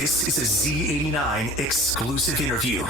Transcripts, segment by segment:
This is a Z89 exclusive interview.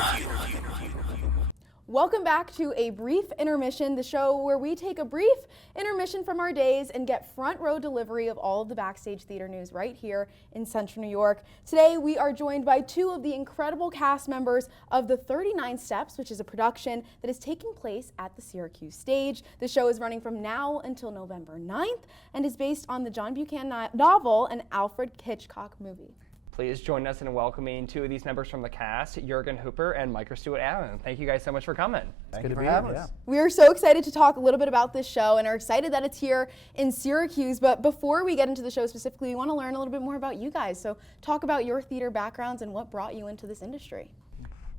Welcome back to A Brief Intermission, the show where we take a brief intermission from our days and get front row delivery of all of the backstage theater news right here in Central New York. Today we are joined by two of the incredible cast members of The 39 Steps, which is a production that is taking place at the Syracuse Stage. The show is running from now until November 9th and is based on the John Buchanan novel and Alfred Hitchcock movie. Please join us in welcoming two of these members from the cast, Jürgen Hooper and Stewart. Thank you guys so much for coming. Thank you for having us. We are so excited to talk a little bit about this show and are excited that it's here in Syracuse. But before we get into the show specifically, we want to learn a little bit more about you guys. So talk about your theater backgrounds and what brought you into this industry.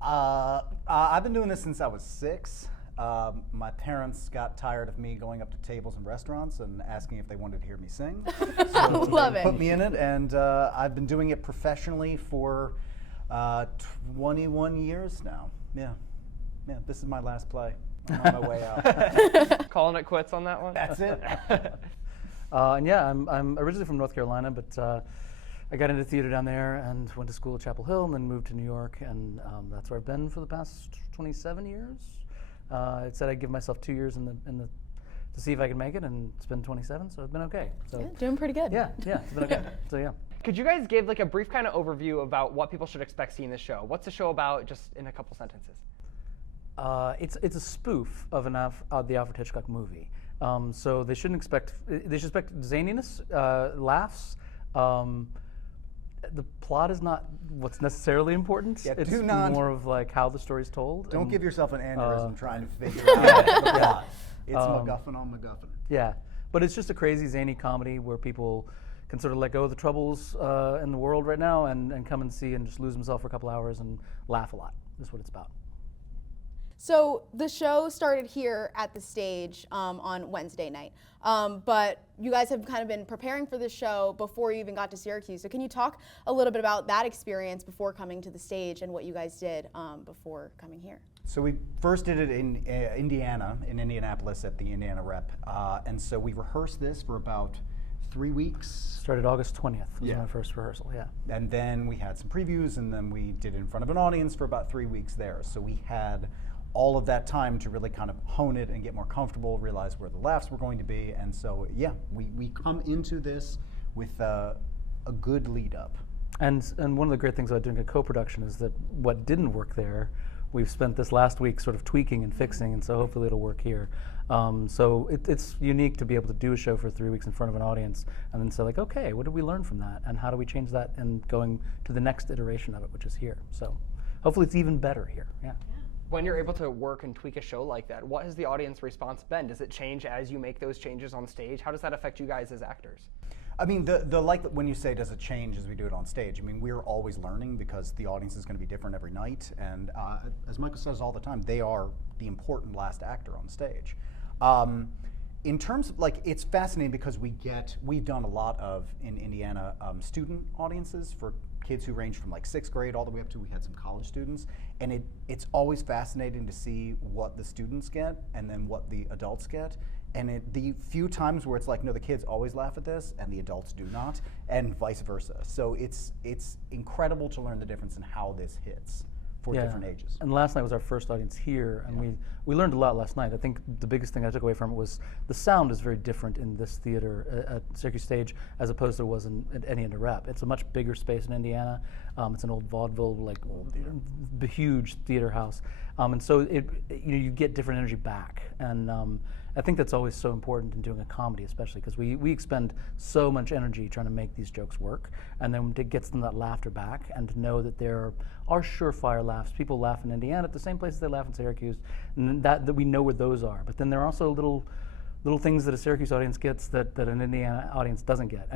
I've been doing this since I was 6. My parents got tired of me going up to tables in restaurants and asking if they wanted to hear me sing. So Love they it. put me in it, and I've been doing it professionally for 21 years now. Yeah, this is my last play. I'm on my way out. Calling it quits on that one? That's it. And yeah, I'm originally from North Carolina, but I got into theater down there and went to school at Chapel Hill and then moved to New York, and that's where I've been for the past 27 years. I said I'd give myself 2 years to see if I could make it, and it's been 27, so it's been okay. So Yeah, doing pretty good. yeah, it's been okay. So yeah. Could you guys give like a brief kind of overview about what people should expect seeing this show? What's the show about, just in a couple sentences? It's a spoof of the Alfred Hitchcock movie. So they should expect zaniness, laughs. The plot is not what's necessarily important. Yeah, it's more of like how the story's told. Don't and, give yourself an aneurysm trying to figure out the plot. It's MacGuffin on MacGuffin. Yeah, but it's just a crazy zany comedy where people can sort of let go of the troubles in the world right now and come and see and just lose themselves for a couple hours and laugh a lot. That's what it's about. So the show started here at the stage on Wednesday night, but you guys have kind of been preparing for this show before you even got to Syracuse. So can you talk a little bit about that experience before coming to the stage and what you guys did before coming here? So we first did it in Indiana, in Indianapolis at the Indiana Rep, and so we rehearsed this for about 3 weeks. Started August 20th was my first rehearsal, yeah. And then we had some previews, and then we did it in front of an audience for about 3 weeks there. So we had all of that time to really kind of hone it and get more comfortable, realize where the laughs were going to be. And so, yeah, we come into this with a good lead up. And one of the great things about doing a co-production is that what didn't work there, we've spent this last week sort of tweaking and fixing, and so hopefully it'll work here. So it's unique to be able to do a show for 3 weeks in front of an audience and then say like, okay, what did we learn from that? And how do we change that and going to the next iteration of it, which is here. So hopefully it's even better here, yeah. When you're able to work and tweak a show like that, what has the audience response been? Does it change as you make those changes on stage? How does that affect you guys as actors? I mean, when you say does it change as we do it on stage, I mean, we're always learning because the audience is going to be different every night. And as Michael says all the time, they are the important last actor on stage. In terms of, like, it's fascinating because we've done a lot of, in Indiana, student audiences for kids who range from like 6th grade all the way up to, we had some college students. And it's always fascinating to see what the students get and then what the adults get. And the few times where it's like, no, the kids always laugh at this and the adults do not, and vice versa. So it's incredible to learn the difference in how this hits for different ages. And last night was our first audience here, and we learned a lot last night. I think the biggest thing I took away from it was the sound is very different in this theater at Syracuse Stage as opposed to it was at Indiana Rep. It's a much bigger space in Indiana. It's an old vaudeville, like the huge theater house, and so you get different energy back. And I think that's always so important in doing a comedy, especially because we expend so much energy trying to make these jokes work, and then it gets them that laughter back, and to know that there are surefire laughs. People laugh in Indiana at the same places they laugh in Syracuse, and that we know where those are. But then there are also little things that a Syracuse audience gets that an Indiana audience doesn't get,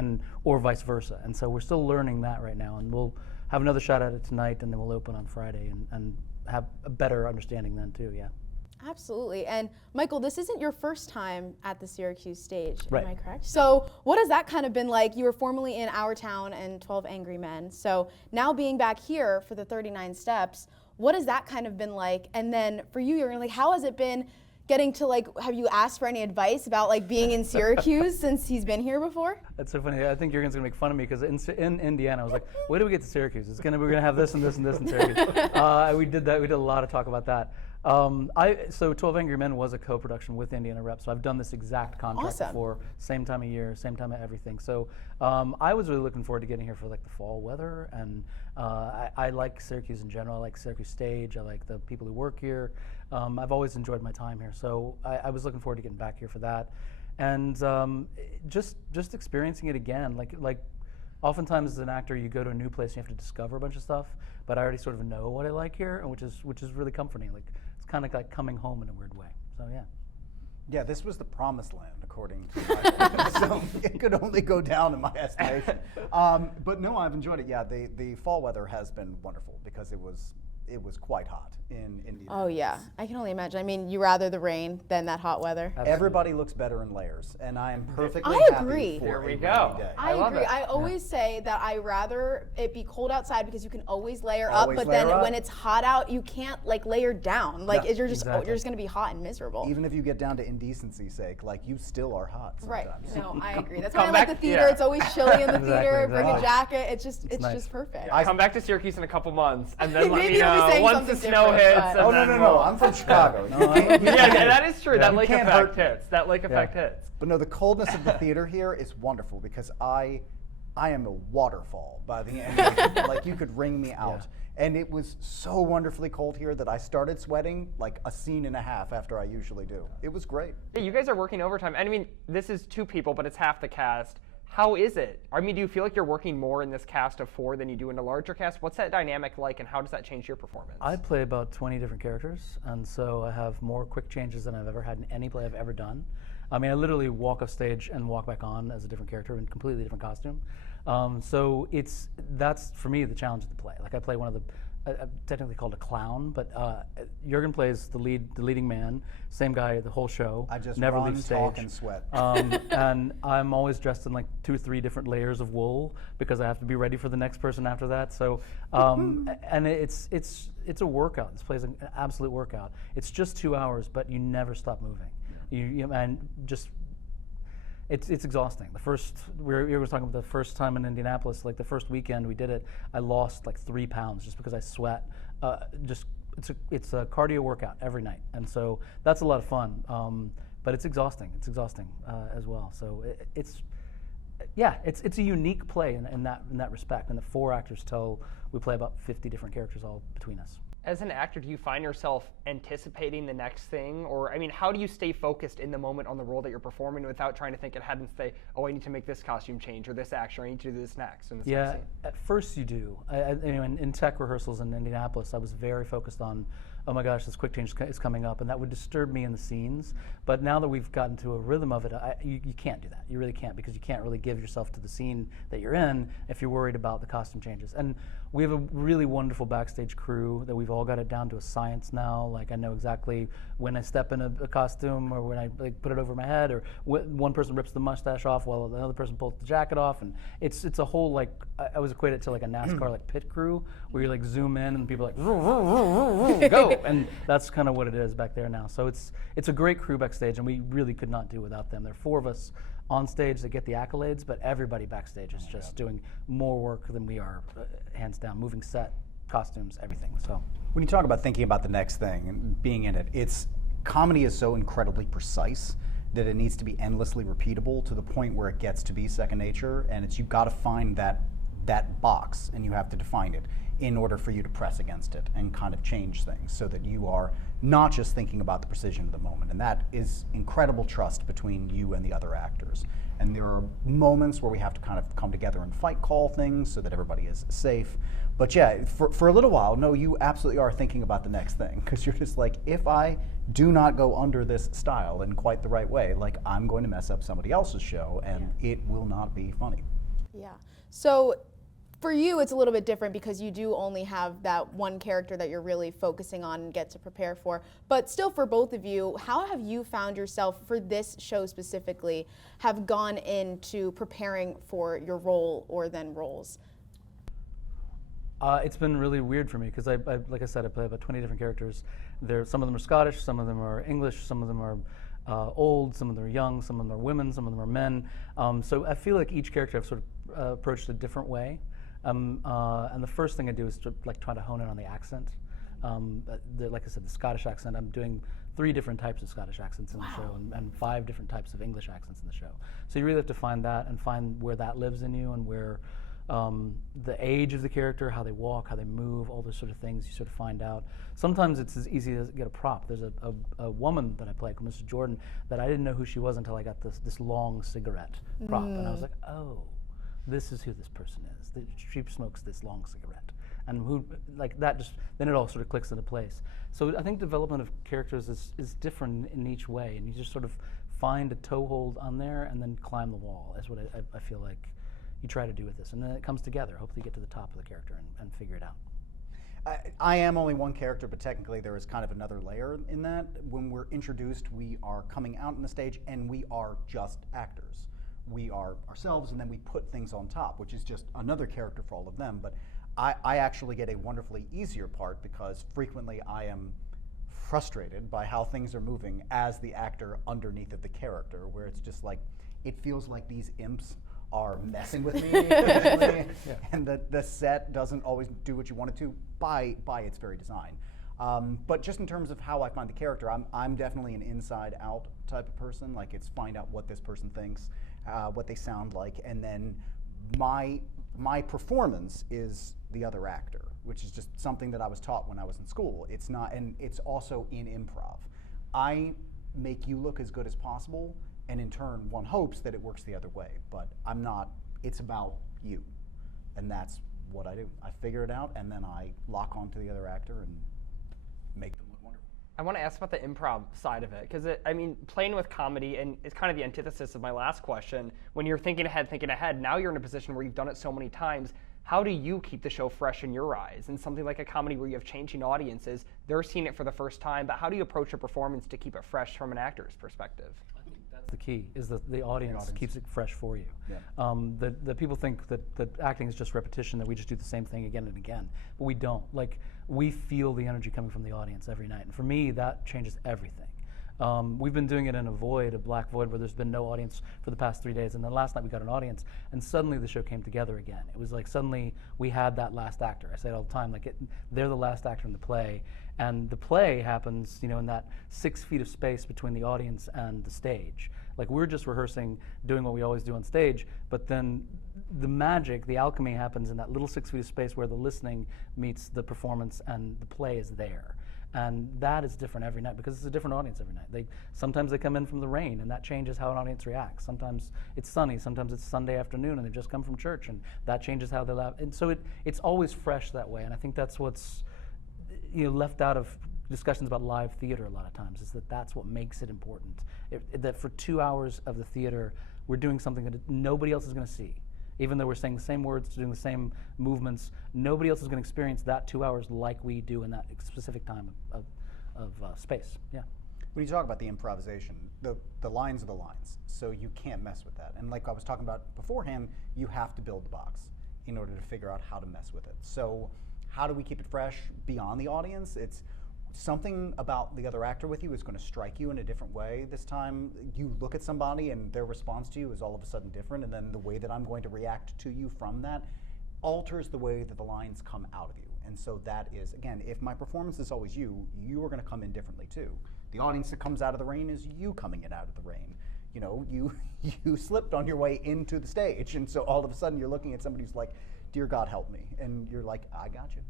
or vice versa. And so we're still learning that right now, and we'll have another shot at it tonight, and then we'll open on Friday and have a better understanding then too, yeah. Absolutely. And Michael, this isn't your first time at the Syracuse Stage, right. Am I correct? So what has that kind of been like? You were formerly in Our Town and 12 Angry Men. So now being back here for the 39 Steps, what has that kind of been like? And then for you, Jürgen, like, how has it been getting to like, have you asked for any advice about like being in Syracuse since he's been here before? That's so funny. I think Jürgen's gonna make fun of me because in Indiana, I was like, "Wait till we get to Syracuse. We're gonna have this and this and this in Syracuse." We did that. We did a lot of talk about that. So 12 Angry Men was a co-production with Indiana Rep, so I've done this exact contract Awesome. before, same time of year, same time of everything. So I was really looking forward to getting here for like the fall weather, and I like Syracuse in general. I like Syracuse Stage. I like the people who work here. I've always enjoyed my time here, so I was looking forward to getting back here for that, and just experiencing it again. Like oftentimes as an actor, you go to a new place and you have to discover a bunch of stuff. But I already sort of know what I like here, and which is really comforting. Like it's kind of like coming home in a weird way. So yeah. Yeah, this was the promised land, according to my so it could only go down in my estimation. But no, I've enjoyed it. Yeah, the fall weather has been wonderful because it was quite hot in Indiana. Oh yeah, I can only imagine. I mean, you rather the rain than that hot weather. Absolutely. Everybody looks better in layers, and I am perfectly I happy agree. for There we a go. rainy day. I love agree. it. I always say that I rather it be cold outside because you can always layer up, Always but layer then up. when it's hot out, you can't like layer down. Like Yeah, you're just exactly. you're just gonna be hot and miserable. Even if you get down to indecency's sake, like you still are hot Right. sometimes. No, I agree. That's Come why I like back- the theater. yeah. It's always chilly in the Exactly, theater. Bring a exactly. jacket. It's just nice. perfect. Come back to Syracuse in a couple months, and then let Maybe me you'll be know saying once the something snow different, hits. but- And Oh then no! we'll- I'm from Chicago. Yeah, that is true. That You lake can't effect hurt- hits. That lake effect hits. But no, the coldness of the theater here is wonderful because I am a waterfall by the end of it. Like you could wring me out. And it was so wonderfully cold here that I started sweating like a scene and a half after I usually do. It was great. Yeah, you guys are working overtime. And I mean, this is 2 people, but it's half the cast. How is it? I mean, do you feel like you're working more in this cast of 4 than you do in a larger cast? What's that dynamic like, and how does that change your performance? I play about 20 different characters, and so I have more quick changes than I've ever had in any play I've ever done. I mean, I literally walk off stage and walk back on as a different character in a completely different costume. So that's for me the challenge of the play. Like I play one of the technically called a clown, but Jürgen plays the leading man, same guy the whole show. I just never run, leaves stage. talk, and sweat. And I'm always dressed in like 2 or 3 different layers of wool because I have to be ready for the next person after that. So, and it's a workout. This play is an absolute workout. It's just 2 hours, but you never stop moving. It's exhausting. We were talking about the first time in Indianapolis, like the first weekend we did it, I lost like 3 pounds just because I sweat. It's a cardio workout every night, and so that's a lot of fun. But it's exhausting. It's exhausting as well. So it's a unique play in that respect. And the 4 actors we play about 50 different characters all between us. As an actor, do you find yourself anticipating the next thing? Or, I mean, how do you stay focused in the moment on the role that you're performing without trying to think ahead and say, oh, I need to make this costume change, or this action, or I need to do this next? In this next scene? At first you do. In tech rehearsals in Indianapolis, I was very focused on, oh my gosh, this quick change is coming up, and that would disturb me in the scenes. But now that we've gotten to a rhythm of it, you can't do that. You really can't, because you can't really give yourself to the scene that you're in if you're worried about the costume changes. And we have a really wonderful backstage crew that we've all got it down to a science now. Like I know exactly when I step in a costume, or when I put it over my head, or one person rips the mustache off while another person pulls the jacket off, and it's a whole I was equated to like a NASCAR like pit crew where you like zoom in and people are like go, and that's kind of what it is back there now. So it's a great crew backstage, and we really could not do without them. There are 4 of us on stage that get the accolades, but everybody backstage is just doing more work than we are, hands down, moving set, costumes, everything. So When you talk about thinking about the next thing and being in it, comedy is so incredibly precise that it needs to be endlessly repeatable to the point where it gets to be second nature, and you've got to find that box, and you have to define it in order for you to press against it and kind of change things so that you are not just thinking about the precision of the moment. And that is incredible trust between you and the other actors. And there are moments where we have to kind of come together and fight call things so that everybody is safe. But yeah, for a little while, no, you absolutely are thinking about the next thing, because you're just like, if I do not go under this style in quite the right way, like I'm going to mess up somebody else's show, and it will not be funny. Yeah. So for you, it's a little bit different because you do only have that one character that you're really focusing on and get to prepare for. But still, for both of you, how have you found yourself, for this show specifically, have gone into preparing for your role or then roles? It's been really weird for me because I, like I said, I play about 20 different characters. Some of them are Scottish, some of them are English, some of them are old, some of them are young, some of them are women, some of them are men. So I feel like each character I've sort of approached a different way. And the first thing I do is to try to hone in on the accent. Like I said, the Scottish accent. I'm doing 3 different types of Scottish accents in the show, and 5 different types of English accents in the show. So you really have to find that and find where that lives in you, and where the age of the character, how they walk, how they move, all those sort of things you sort of find out. Sometimes it's as easy as get a prop. There's a woman that I play called Mrs. Jordan that I didn't know who she was until I got this long cigarette prop, and I was like, oh, this is who this person is. She smokes this long cigarette, and who like that. Just then it all sort of clicks into place. So I think development of characters is different in each way, and you just sort of find a toehold on there and then climb the wall. That's what I feel like you try to do with this, and then it comes together. Hopefully you get to the top of the character and figure it out. I am only one character, but technically there is kind of another layer in that. When we're introduced, we are coming out on the stage and we are just actors. We are ourselves, and then we put things on top, which is just another character for all of them. But I actually get a wonderfully easier part because frequently I am frustrated by how things are moving as the actor underneath of the character, where it's just like, it feels like these imps are messing with me, and the set doesn't always do what you want it to by its very design. But just in terms of how I find the character, I'm definitely an inside-out type of person. Like, it's find out what this person thinks, what they sound like, and then my performance is the other actor, which is just something that I was taught when I was in school. It's not, and it's also in improv. I make you look as good as possible, and in turn, one hopes that it works the other way. But I'm not. It's about you, and that's what I do. I figure it out, and then I lock onto the other actor and make them look wonderful. I want to ask about the improv side of it, because I mean, playing with comedy, and it's kind of the antithesis of my last question. When you're thinking ahead, now you're in a position where you've done it so many times. How do you keep the show fresh in your eyes? And something like a comedy where you have changing audiences, they're seeing it for the first time, but how do you approach a performance to keep it fresh from an actor's perspective? That's the key, is that the audience keeps it fresh for you. Yeah. The people think that acting is just repetition, that we just do the same thing again and again, but we don't. Like, we feel the energy coming from the audience every night, and for me, that changes everything. We've been doing it in a black void, where there's been no audience for the past 3 days, and then last night we got an audience, and suddenly the show came together again. It was like suddenly we had that last actor. I say it all the time, like they're the last actor in the play, and the play happens, in that 6 feet of space between the audience and the stage. Like, we're just rehearsing, doing what we always do on stage, but then the magic, the alchemy happens in that little 6 feet of space where the listening meets the performance, and the play is there. And that is different every night because it's a different audience every night. Sometimes they come in from the rain, and that changes how an audience reacts. Sometimes it's sunny, sometimes it's Sunday afternoon, and they've just come from church, and that changes how they laugh. And so it's always fresh that way, and I think that's what's left out of discussions about live theater a lot of times, is that's what makes it important. That for 2 hours of the theater, we're doing something that nobody else is going to see. Even though we're saying the same words, doing the same movements, nobody else is going to experience that 2 hours like we do in that specific time of space. Yeah. When you talk about the improvisation, the lines are the lines, so you can't mess with that. And like I was talking about beforehand, you have to build the box in order to figure out how to mess with it. So how do we keep it fresh beyond the audience? It's something about the other actor with you is going to strike you in a different way this time. You look at somebody and their response to you is all of a sudden different, and then the way that I'm going to react to you from that alters the way that the lines come out of you. And so that is, again, if my performance is always you are going to come in differently too. The audience that comes out of the rain is you coming in out of the rain. You slipped on your way into the stage, and so all of a sudden you're looking at somebody who's like, dear God, help me. And you're like, I got you.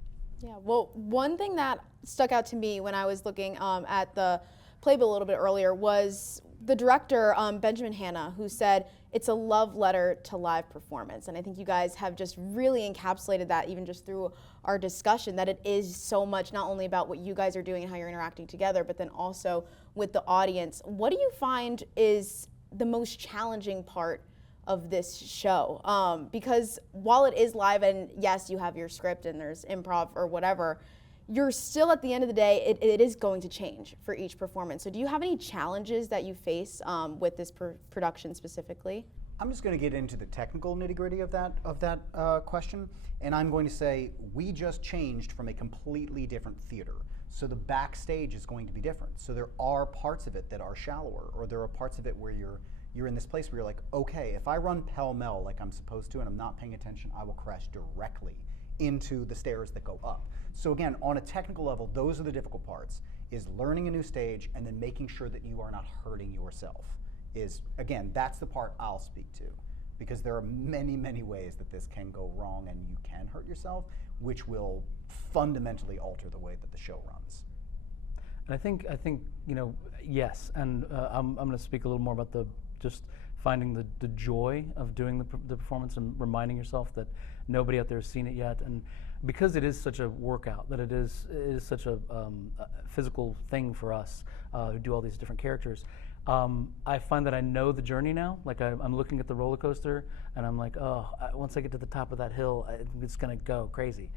Yeah, well, one thing that stuck out to me when I was looking at the playbill a little bit earlier was the director, Benjamin Hanna, who said it's a love letter to live performance. And I think you guys have just really encapsulated that, even just through our discussion, that it is so much not only about what you guys are doing and how you're interacting together, but then also with the audience. What do you find is the most challenging part of this show? Because while it is live, and yes, you have your script and there's improv or whatever, you're still, at the end of the day, it is going to change for each performance. So do you have any challenges that you face with this production specifically? I'm just going to get into the technical nitty-gritty of that question, and I'm going to say we just changed from a completely different theater. So the backstage is going to be different. So there are parts of it that are shallower, or there are parts of it where you're in this place where you're like, okay, if I run pell-mell like I'm supposed to and I'm not paying attention, I will crash directly into the stairs that go up. So again, on a technical level, those are the difficult parts, is learning a new stage and then making sure that you are not hurting yourself. Again, that's the part I'll speak to, because there are many, many ways that this can go wrong and you can hurt yourself, which will fundamentally alter the way that the show runs. And I think yes, and I'm going to speak a little more about just finding the joy of doing the performance and reminding yourself that nobody out there has seen it yet, and because it is such a workout, that it is such a physical thing for us who do all these different characters. I find that I know the journey now. Like I'm looking at the roller coaster, and I'm like, oh, once I get to the top of that hill, it's going to go crazy.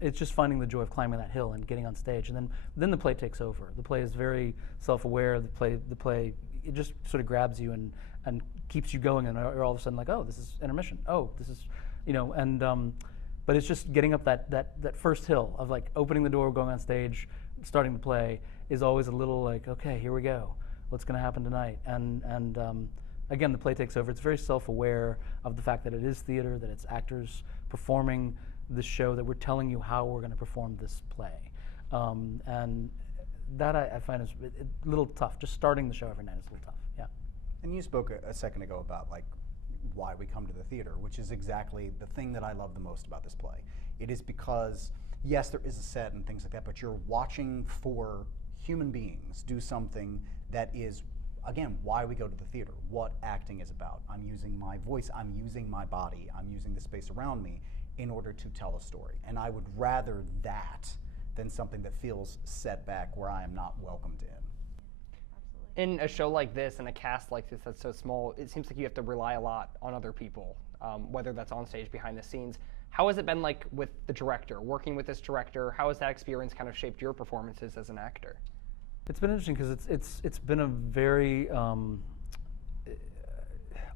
It's just finding the joy of climbing that hill and getting on stage, and then the play takes over. The play is very self-aware. The play it just sort of grabs you and keeps you going, and you're all of a sudden like, oh, this is intermission. Oh, this is, but it's just getting up that first hill of like opening the door, going on stage, starting the play is always a little like, okay, here we go. What's going to happen tonight? And again, the play takes over. It's very self-aware of the fact that it is theater, that it's actors performing the show, that we're telling you how we're going to perform this play. And that I find is a little tough. Just starting the show every night is a little tough, yeah. And you spoke a second ago about like why we come to the theater, which is exactly the thing that I love the most about this play. It is because, yes, there is a set and things like that, but you're watching for human beings do something that is, again, why we go to the theater, what acting is about. I'm using my voice, I'm using my body, I'm using the space around me in order to tell a story. And I would rather that than something that feels set back where I am not welcomed in. In a show like this and a cast like this that's so small, it seems like you have to rely a lot on other people, whether that's on stage, behind the scenes. How has it been like with the director, working with this director? How has that experience kind of shaped your performances as an actor? It's been interesting because it's been a very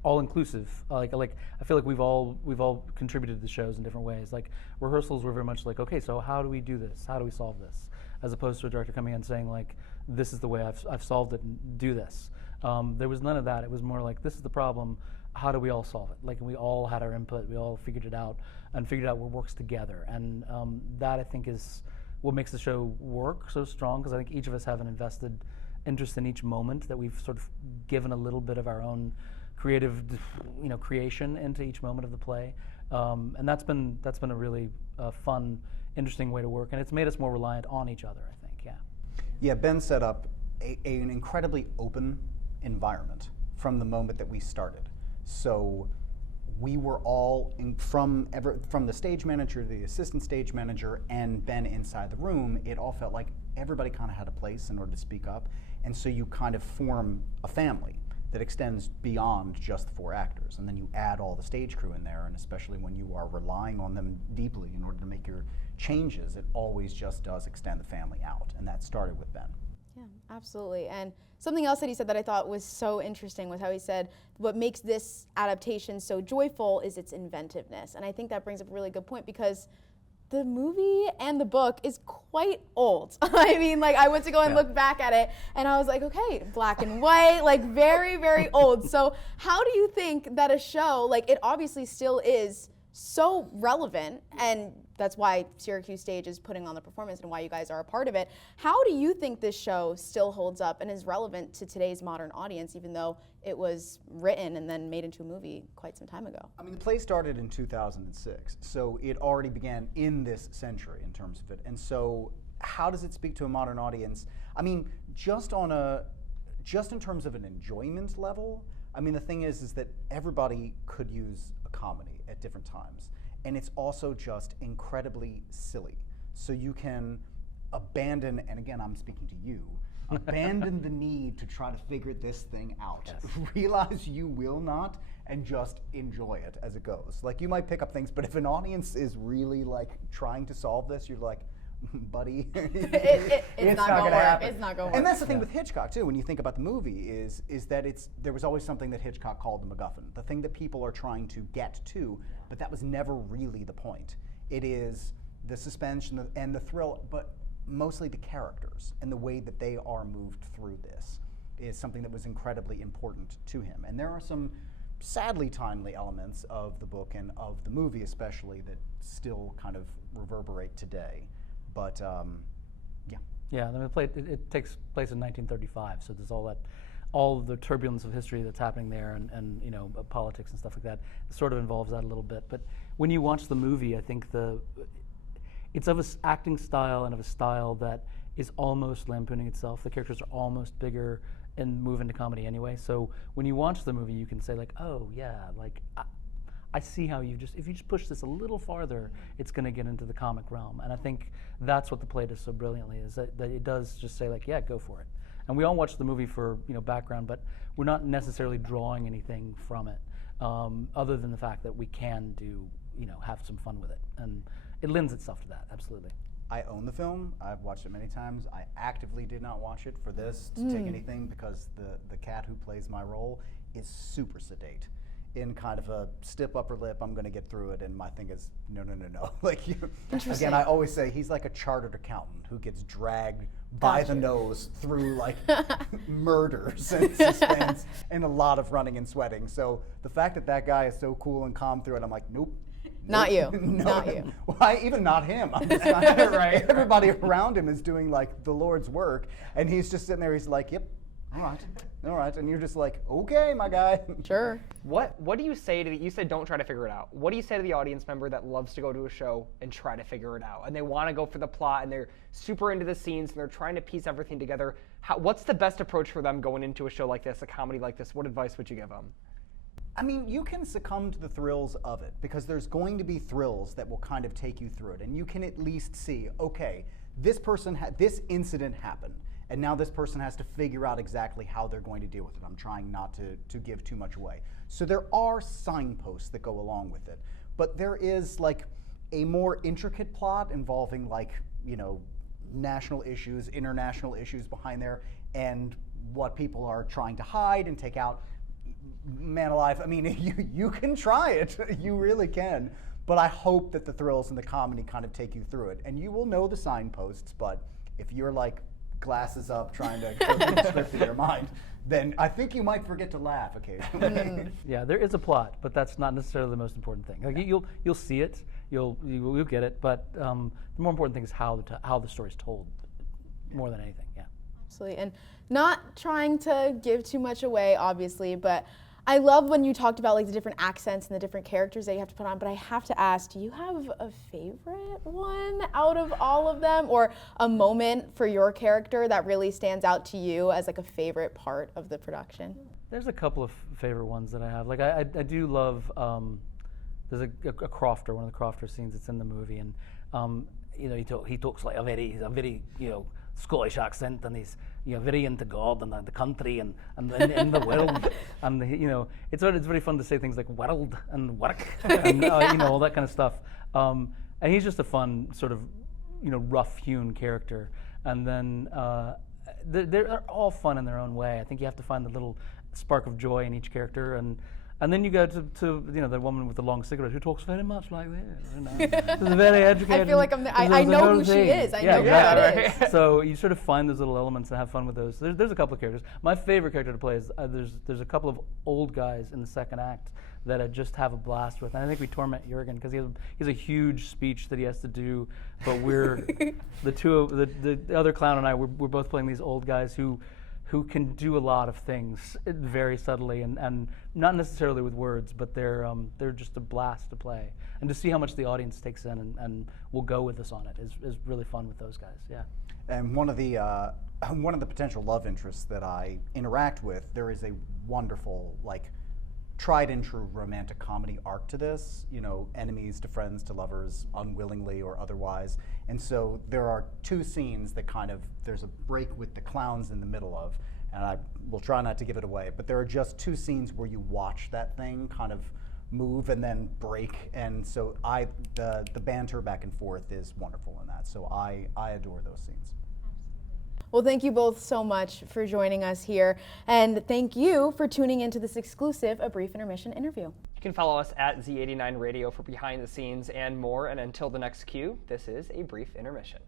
all-inclusive. Like I feel like we've all contributed to the shows in different ways. Like rehearsals were very much like, okay, so how do we do this? How do we solve this? As opposed to a director coming in and saying like, this is the way I've solved it, and do this. There was none of that. It was more like, this is the problem. How do we all solve it? Like we all had our input. We all figured it out and figured out what works together. And that I think is what makes the show work so strong, because I think each of us have an invested interest in each moment, that we've sort of given a little bit of our own creative, creation into each moment of the play, and that's been a really fun, interesting way to work, and it's made us more reliant on each other, I think. Yeah. Yeah, Ben set up an incredibly open environment from the moment that we started. So we were all from the stage manager to the assistant stage manager and Ben inside the room, it all felt like everybody kind of had a place in order to speak up, and so you kind of form a family that extends beyond just the 4 actors, and then you add all the stage crew in there, and especially when you are relying on them deeply in order to make your changes, it always just does extend the family out, and that started with Ben. Yeah, absolutely. And something else that he said that I thought was so interesting was how he said what makes this adaptation so joyful is its inventiveness. And I think that brings up a really good point, because the movie and the book is quite old. I mean, like, I went to go and look back at it, and I was like, okay, black and white, like very, very old. So how do you think that a show, like, it obviously still is so relevant, and that's why Syracuse Stage is putting on the performance and why you guys are a part of it. How do you think this show still holds up and is relevant to today's modern audience, even though it was written and then made into a movie quite some time ago? I mean, the play started in 2006, so it already began in this century in terms of it. And so how does it speak to a modern audience? I mean, just in terms of an enjoyment level, I mean, the thing is that everybody could use a comedy at different times. And it's also just incredibly silly. So you can abandon, and again, I'm speaking to you, abandon the need to try to figure this thing out. Yes. Realize you will not, and just enjoy it as it goes. Like, you might pick up things, but if an audience is really like trying to solve this, you're like, buddy. It's not gonna work. It's not gonna work. And that's the thing with Hitchcock too. When you think about the movie, is that there was always something that Hitchcock called the MacGuffin, the thing that people are trying to get to, but that was never really the point. It is the suspense and the thrill, but mostly the characters and the way that they are moved through this is something that was incredibly important to him. And there are some sadly timely elements of the book and of the movie especially that still kind of reverberate today. But yeah. Yeah, I mean, it takes place in 1935, so there's all of the turbulence of history that's happening there, and you know, politics and stuff like that. It sort of involves that a little bit. But when you watch the movie, I think it's of an acting style and of a style that is almost lampooning itself. The characters are almost bigger and move into comedy anyway. So when you watch the movie, you can say like, oh yeah, like I see how if you just push this a little farther, it's going to get into the comic realm. And I think that's what the play does so brilliantly, is that it does just say like, yeah, go for it. And we all watch the movie for, you know, background, but we're not necessarily drawing anything from it, other than the fact that we can do, you know, have some fun with it. And it lends itself to that, absolutely. I own the film. I've watched it many times. I actively did not watch it for this to take anything, because the cat who plays my role is super sedate. In kind of a stiff upper lip, I'm going to get through it, and my thing is, no. Like, again, I always say he's like a chartered accountant who gets dragged by the nose through like murders and suspense and a lot of running and sweating. So the fact that guy is so cool and calm through it, I'm like, nope. Not you. No, not you. Why? Even not him. I'm just not, right. Everybody around him is doing like the Lord's work, and he's just sitting there. He's like, "Yep, all right," and you're just like, "Okay, my guy." Sure. What do you say to you said don't try to figure it out. What do you say to the audience member that loves to go to a show and try to figure it out, and they want to go for the plot, and they're super into the scenes, and they're trying to piece everything together? What's the best approach for them going into a show like this, a comedy like this? What advice would you give them? I mean, you can succumb to the thrills of it, because there's going to be thrills that will kind of take you through it, and you can at least see, okay, this incident happened, and now this person has to figure out exactly how they're going to deal with it. I'm trying not to give too much away. So there are signposts that go along with it, but there is like a more intricate plot involving, like, you know, national issues, international issues behind there, and what people are trying to hide and take out. Man alive, I mean, you can try it, you really can, but I hope that the thrills and the comedy kind of take you through it, and you will know the signposts, but if you're like glasses up trying to go through the script in your mind, then I think you might forget to laugh occasionally. Yeah, there is a plot, but that's not necessarily the most important thing. Like, you'll see it, you'll get it, but the more important thing is how the story's told, more than anything. Yeah. Absolutely, and not trying to give too much away, obviously, but I love when you talked about like the different accents and the different characters that you have to put on, but I have to ask, do you have a favorite one out of all of them, or a moment for your character that really stands out to you as like a favorite part of the production? There's a couple of favorite ones that I have. Like I do love, there's a crofter, one of the crofter scenes that's in the movie, and you know, he talks like a very you know, Scottish accent, and he's, you know, very into God and the country and in the world, and you know, it's very fun to say things like world and work and you know, all that kind of stuff. And he's just a fun sort of, you know, rough-hewn character. And then they're all fun in their own way. I think you have to find the little spark of joy in each character, and then you go to you know, the woman with the long cigarette who talks very much like this. You know, she's very educated. I feel like I know who she is. I know who that is. So you sort of find those little elements and have fun with those. There's a couple of characters. My favorite character to play is there's a couple of old guys in the second act that I just have a blast with. And I think we torment Jürgen because he has a huge speech that he has to do, but we're the other clown and I we're both playing these old guys who can do a lot of things very subtly and not necessarily with words, but they're just a blast to play. And to see how much the audience takes in and will go with us on it is really fun with those guys. Yeah. And one of the potential love interests that I interact with, there is a wonderful, like, tried and true romantic comedy arc to this, you know, enemies to friends to lovers, unwillingly or otherwise. And so there are two scenes that kind of, there's a break with the clowns in the middle of, and I will try not to give it away, but there are just two scenes where you watch that thing kind of move and then break, and so the banter back and forth is wonderful in that. So I adore those scenes. Well, thank you both so much for joining us here, and thank you for tuning into this exclusive A Brief Intermission interview. You can follow us at Z89 Radio for behind the scenes and more, and until the next cue, this is A Brief Intermission.